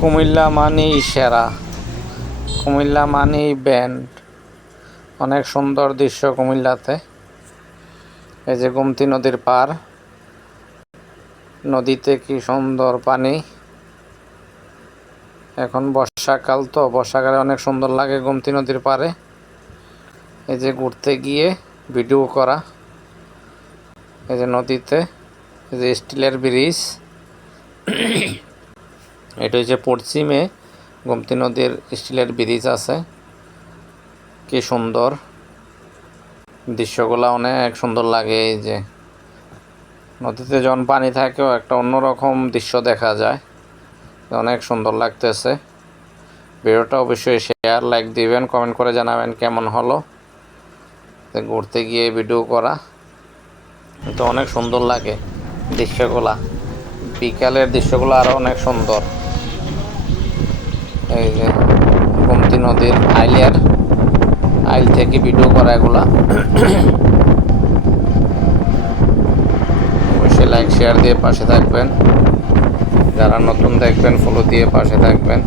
কুমিল্লা মানেই সেরা, কুমিল্লা মানেই ব্যান্ড। অনেক সুন্দর দৃশ্য কুমিল্লাতে। এই যে গোমতী নদীর পার নদীতে কি সুন্দর পানি। এখন বর্ষাকাল তো, বর্ষাকালে অনেক সুন্দর লাগে গোমতী নদীর পারে এই যে ঘুরতে গিয়ে ভিডিও করা, এই যে নদীতে, এই যে স্টিলের ব্রিজ। এটা হচ্ছে পশ্চিমে গোমতী নদীর স্টিলের ব্রিজ আছে। কি সুন্দর দৃশ্যগুলো অনেক সুন্দর লাগে এই যে। নদীতে যখন পানি থাকেও একটা অন্যরকম দৃশ্য দেখা যায়। অনেক সুন্দর লাগতেছে। ভিডিওটা অবশ্যই শেয়ার লাইক দিবেন কমেন্ট করে জানাবেন কেমন হলো। ঘুরতে গিয়ে ভিডিও করা। তো অনেক সুন্দর লাগে দৃশ্যগুলা। বিকালের দৃশ্যগুলো আরও অনেক সুন্দর। এই যে, গোমতি নদীর আইলের আইল থেকে ভিডিও করা এগুলা। অবশ্যই লাইক শেয়ার দিয়ে পাশে থাকবেন। যারা নতুন দেখবেন ফলো দিয়ে পাশে থাকবেন।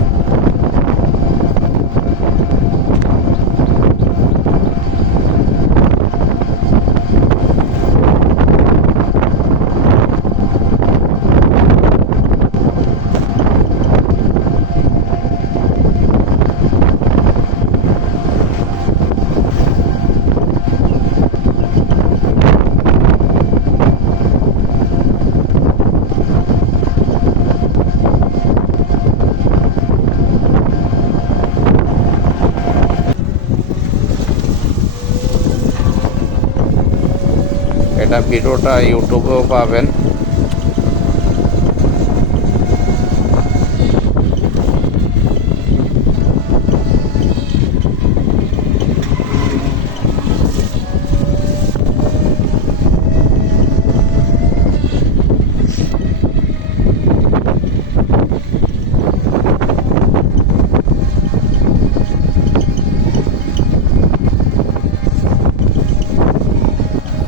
এটা ভিডিওটা ইউটিউবেও পাবেন।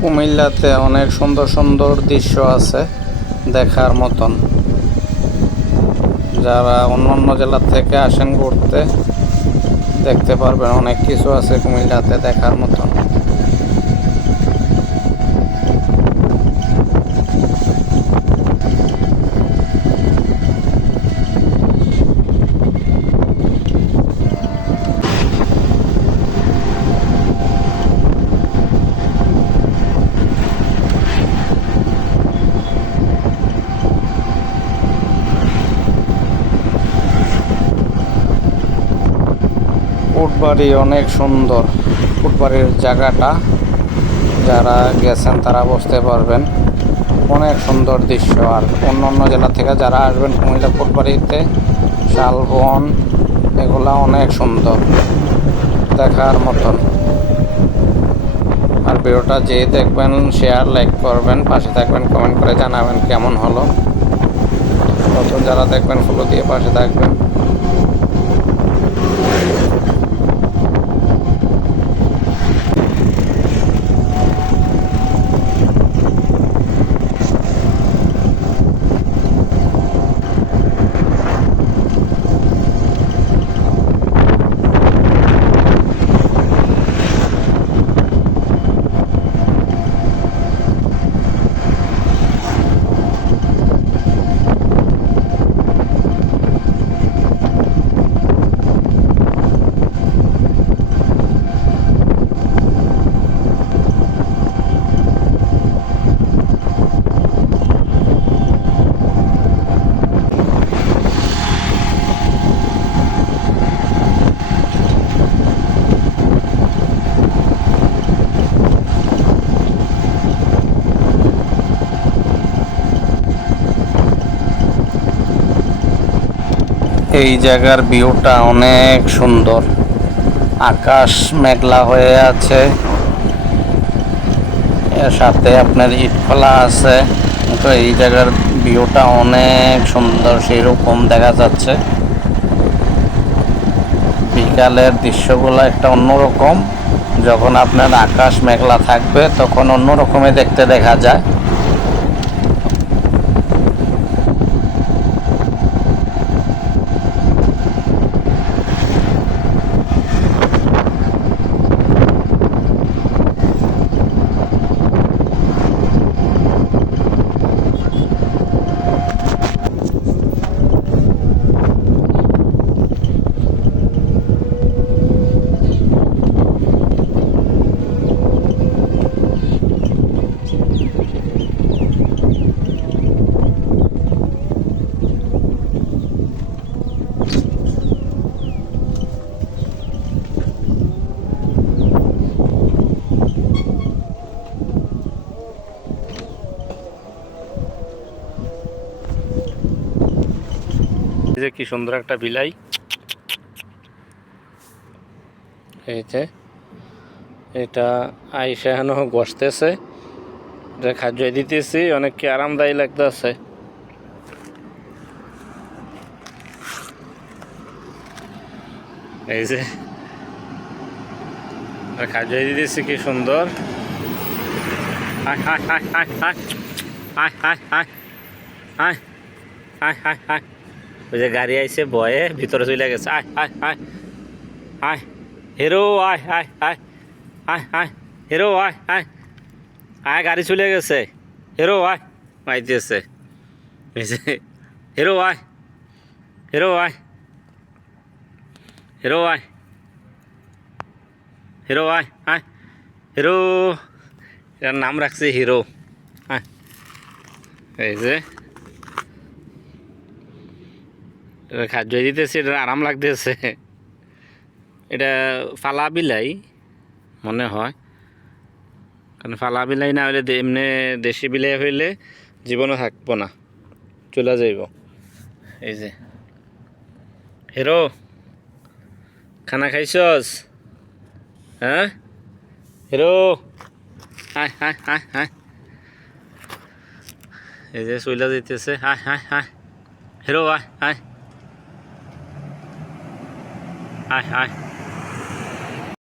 কুমিল্লাতে অনেক সুন্দর সুন্দর দৃশ্য আছে দেখার মতন। যারা অন্যান্য অন্য জেলা থেকে আসেন ঘুরতে, দেখতে পারবেন অনেক কিছু আছে কুমিল্লাতে দেখার মতন। ফুটবাড়ি অনেক সুন্দর। ফুটবাড়ির জায়গাটা যারা গেছেন তারা বুঝতে পারবেন। অনেক সুন্দর দৃশ্য। আর অন্য অন্য জেলা থেকে যারা আসবেন কুমিল্লা ফুটবাড়িতে, শালবন, এগুলা অনেক সুন্দর দেখার মতন। আর ভিডিওটা যে দেখবেন শেয়ার লাইক করবেন, পাশে থাকবেন কমেন্ট করে জানাবেন কেমন হলো। নতুন যারা দেখবেন ফলো দিয়ে পাশে থাকবেন। এই জায়গার ভিউটা অনেক সুন্দর। আকাশ মেঘলা হয়ে আছে। এর সাথে আপনার ইটখোলা আছে। তো এই জায়গার ভিউটা অনেক সুন্দর, সেরকম দেখা যাচ্ছে। বিকালের দৃশ্যগুলো একটা অন্যরকম। যখন আপনার আকাশ মেঘলা থাকবে, তখন অন্যরকমে দেখতে দেখা যায়। যে কি সুন্দর একটা বিলাই এটা আইসা হেন বসতেছে এটা খাদ্য দিতেছি অনেক কি আরামদায়ী লাগতেছে এই যে খাদ্য দিতেছি কি সুন্দর আয় আয় আয় আয় আয় আয় আয় আয় আয় আয় আয় ওই যে গাড়ি আইছে বয়ে ভিতরে চলে গেছে। আয় আয় আয়। আয়। হিরো, আয় আয় আয়। আয় আয়। হিরো, আয় আয়। আয়, গাড়ি চলে গেছে। হিরো, আয়। যে, হিরো, আয়। হিরো আয়। হিরো আয়। হিরো, আয় আয়। হিরো। এটার নাম রাখছে হিরো। আয়। এই যে এটা খাদ্য দিতেছে, এটা আরাম লাগতেছে। এটা ফালা বিলাই, মনে হয়। কারণ ফালা বিলাই না হলে এমনি দেশি বিলাই হইলে জীবনে থাকব না, চলে যাইব। এই যে। হিরো, খানা খাইছস? হ্যাঁ? হিরো, হায় হায় হায় হায়। এই যে চলে যেতেছে হায় হায় হায়। হিরো আয় আয় હાય હાય